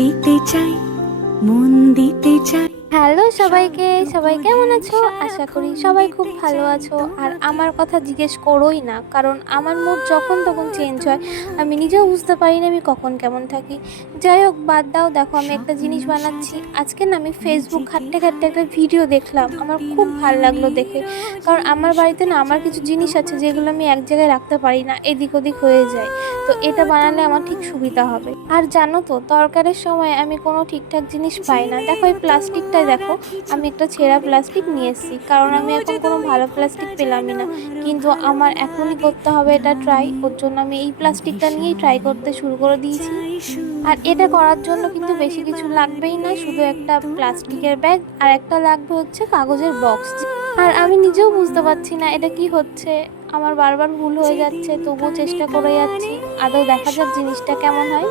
দিতে চাই, মন দিতে চাই। হ্যালো সবাইকে, সবাই কেমন আছো? আশা করি সবাই খুব ভালো আছো। আর আমার কথা জিজ্ঞেস করোই না, কারণ আমার মুড যখন তখন চেঞ্জ হয়। আমি নিজেও বুঝতে পারি না আমি কখন কেমন থাকি। যাই হোক, বাদ দাও। দেখো, আমি একটা জিনিস বানাচ্ছি আজকে না। আমি ফেসবুক ঘাঁটতে ঘাঁটতে একটা ভিডিও দেখলাম, আমার খুব ভালো লাগলো দেখে। কারণ আমার বাড়িতে না আমার কিছু জিনিস আছে যেগুলো আমি এক জায়গায় রাখতে পারি না, এদিক ওদিক হয়ে যায়। তো এটা বানালে আমার ঠিক সুবিধা হবে। আর জানো তো, তরকারির সময় আমি কোনো ঠিকঠাক জিনিস পাই না। দেখো এই প্লাস্টিকটা, দেখো আমি একটা ছেঁড়া প্লাস্টিক নিয়ে এসেছি, কারণ আমি এখন কোনো ভালো প্লাস্টিক পেলামই না। কিন্তু আমার এখনই করতে হবে এটা ট্রাই, ওর জন্য আমি এই প্লাস্টিকটা নিয়েই ট্রাই করতে শুরু করে দিয়েছি। আর এটা করার জন্য কিন্তু বেশি কিছু লাগবেই না, শুধু একটা প্লাস্টিকের ব্যাগ আর একটা লাগবে হচ্ছে কাগজের বক্স। আর আমি নিজেও বুঝতে পারছি না এটা কি হচ্ছে, আমার বারবার ভুল হয়ে যাচ্ছে, তবুও চেষ্টা করে যাচ্ছি। আদৌ দেখা যাক জিনিসটা কেমন হয়।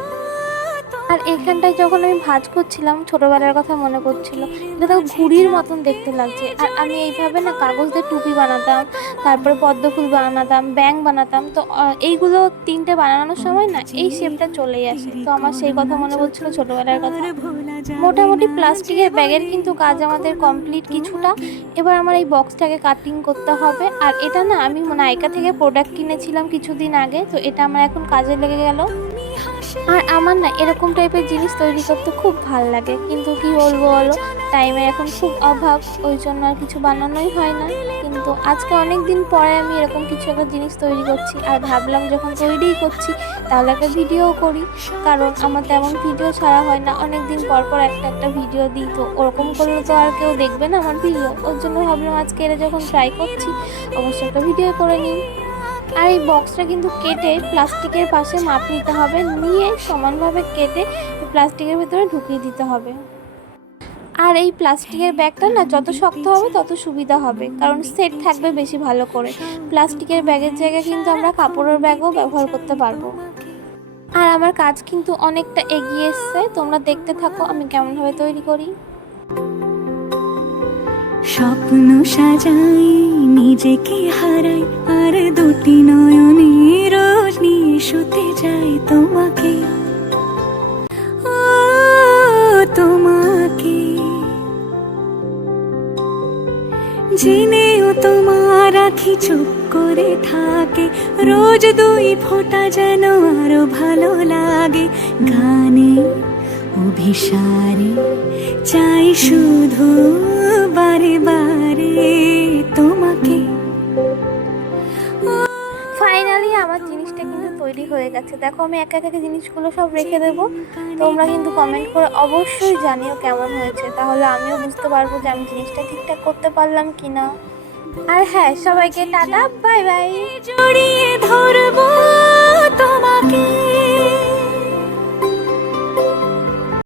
আর এইখানটায় যখন আমি ভাঁজ করছিলাম, ছোটোবেলার কথা মনে পড়ছিল। এটা তো ঘুড়ির মতন দেখতে লাগছে। আর আমি এইভাবে না কাগজ দিয়ে টুপি বানাতাম, তারপরে পদ্ম ফুল বানাতাম, ব্যাঙ বানাতাম। তো এইগুলো তিনটে বানানোর সময় না এই শেপটা চলেই আসে। তো আমার সেই কথা মনে পড়ছিল, ছোটোবেলার কথা। মোটামুটি প্লাস্টিকের ব্যাগের কিন্তু কাজ আমাদের কমপ্লিট কিছুটা। এবার আমার এই বক্সটাকে কাটিং করতে হবে। আর এটা না আমি নাইকা থেকে প্রোডাক্ট কিনেছিলাম কিছুদিন আগে, তো এটা আমার এখন কাজে লেগে গেল। আর আমার না এরকম টাইপের জিনিস তৈরি করতে খুব ভাল লাগে, কিন্তু কি বলবো বলো, টাইমের এখন খুব অভাব, ওই জন্য আর কিছু বানানোই হয় না। কিন্তু আজকে অনেক দিন পরে আমি এরকম কিছু একটা জিনিস তৈরি করছি, আর ভাবলাম যখন তৈরিই করছি তাহলে একটা ভিডিও করি। কারণ আমার তেমন ভিডিও ছাড়া হয় না, অনেক দিন পর পর একটা ভিডিও দিই। তো ওরকম করলে তো আর কেউ দেখবে না আমার ভিডিও, ওর জন্য ভাবলাম আজকে এটা যখন ট্রাই করছি অবশ্যই একটা ভিডিও করে নিই। আর এই বক্সটা কিন্তু কেটে প্লাস্টিকের পাশে মাপ নিতে হবে, নিয়ে সমানভাবে কেটে প্লাস্টিকের ভেতরে ঢুকিয়ে দিতে হবে। আর এই প্লাস্টিকের ব্যাগটা না যত শক্ত হবে তত সুবিধা হবে, কারণ সেট থাকবে বেশি ভালো করে। প্লাস্টিকের ব্যাগের জায়গায় কিন্তু আমরা কাপড়ের ব্যাগও ব্যবহার করতে পারবো। আর আমার কাজ কিন্তু অনেকটা এগিয়ে এসছে, তোমরা দেখতে থাকো আমি কেমনভাবে তৈরি করি। স্বপ্ন সাজাই, নিজেকে হারাই, আর দুটি নয়নে রোজ নিয়ে শুতে যাই তোমাকে, ও তোমাকে। জেনেও তোমার আখি চুপ করে থাকে, রোজ দুই ফোঁটা যেন আরো ভালো লাগে। গানে অভিসারে চাই শুধু বারে বারে তোমাকে। ফাইনালি আমার জিনিসটা কিন্তু তৈরি হয়ে গেছে। দেখো আমি একা একা জিনিসগুলো সব রেখে দেবো। তোমরা কিন্তু কমেন্ট করে অবশ্যই জানিও কেমন হয়েছে, তাহলে আমিও বুঝতে পারবো যে আমি জিনিসটা ঠিকঠাক করতে পারলাম কিনা। আর হ্যাঁ, সবাইকে টাটা, বাই বাই। জড়িয়ে ধরবো